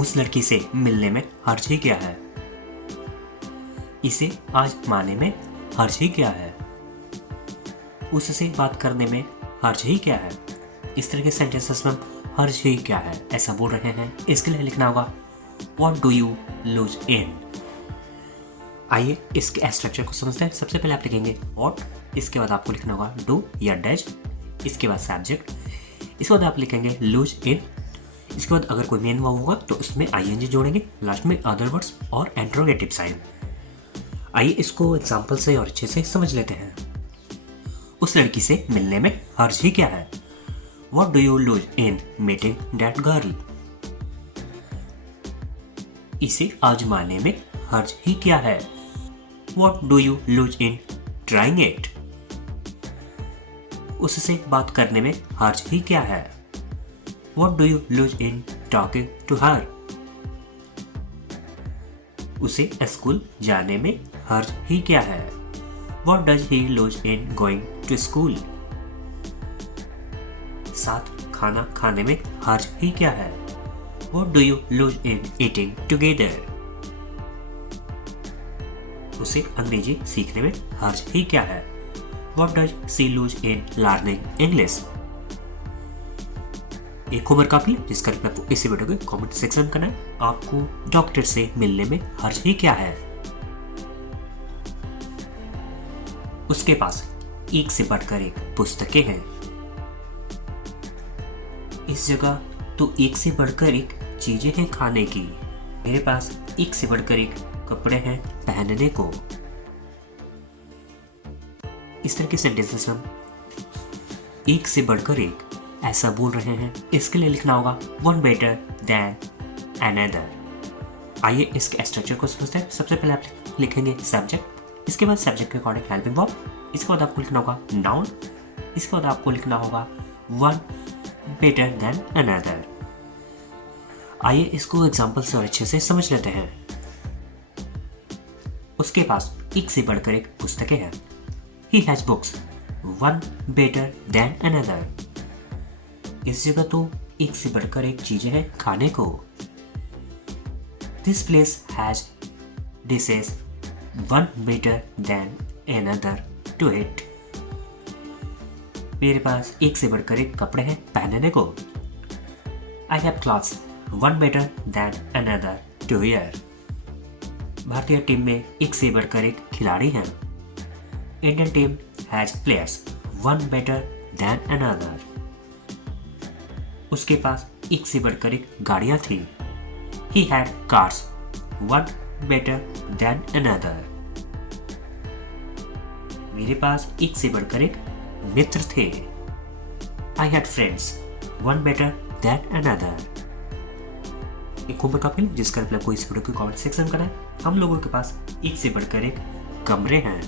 उस लड़की से मिलने में हर्ज ही क्या है? इसे आजमाने में हर्ज ही क्या है? उससे बात करने में हर्ज ही क्या है? इस तरह के सेंटेंसेस में हर्ज ही क्या है ऐसा बोल रहे हैं। इसके लिए लिखना होगा What do you lose in? आइए इसके स्ट्रक्चर को समझते हैं। सबसे पहले आप लिखेंगे what, इसके बाद आपको लिखना होगा do या dash, इसके बाद सब्जेक्ट, इसके बाद आप लिखेंगे lose in, इसके बाद अगर कोई मेन वर्ब होगा तो उसमें ing जोड़ेंगे, लास्ट में अदर वर्ड्स और इंटरोगेटिव साइन। आइए इसको एग्जांपल से और अच्छे से समझ लेते हैं। उस लड़की से मिलने में हर्ज ही क्या है? What do you lose in meeting that girl? इसे आजमाने में हर्ज ही क्या है? What do you lose in trying it? उससे बात करने में हर्ज ही क्या है? What do you lose in talking to her? उसे स्कूल जाने में हर्ज ही क्या है? What does he lose in going to school? साथ खाना खाने में हर्ज ही क्या है? What do you lose in eating together? उसे अंग्रेजी सीखने में हर्ज ही क्या है? What does she lose in learning English? एक होमवर्क आप लें जिसका रिप्लाई आपको इसी वीडियो के कमेंट सेक्शन में करना है। आपको डॉक्टर से मिलने में हर्ज ही क्या है? उसके पास एक से बढ़कर एक पुस्तकें हैं। इस जगह तो एक से बढ़कर एक चीजें हैं खाने की। मेरे पास एक से बढ़कर एक कपड़े हैं पहनने को। इस तरह के सेंटेंसेस हम एक से बढ़कर एक ऐसा बोल रहे हैं। इसके लिए लिखना होगा वन बेटर देन अनदर। आइए इसके स्ट्रक्चर को समझते हैं। सबसे पहले आप लिखेंगे सब्जेक्ट, इसके बाद सब्जेक्ट के अकॉर्डिंग हेल्पिंग वर्ब, इसके बाद आपको लिखना होगा नाउन, इसके बाद आपको लिखना होगा वन बेटर देन अनदर। आइए इसको एग्जांपल से और अच्छे से समझ लेते हैं। उसके पास एक से बढ़कर एक पुस्तकें हैं। He has books one better than another। इस जगह तो एक से बढ़कर एक चीजें हैं खाने को। This place has dishes one better than another to eat। मेरे पास एक से बढ़कर एक कपड़े हैं पहनने को। I have clothes one better than another to wear। भारतीय टीम में एक से बढ़कर एक खिलाड़ी हैं। Indian team has players one better than another। उसके पास एक से बढ़कर एक गाड़ियां थी। He had cars one better than another। मेरे पास एक से बढ़कर एक मित्र थे। I had friends one better than another। एक होमवर्क आपके लिए जिसका रिप्लाई आपको इस वीडियो के कमेंट सेक्शन में करना है। हम लोगों के पास एक से बढ़कर एक कमरे हैं।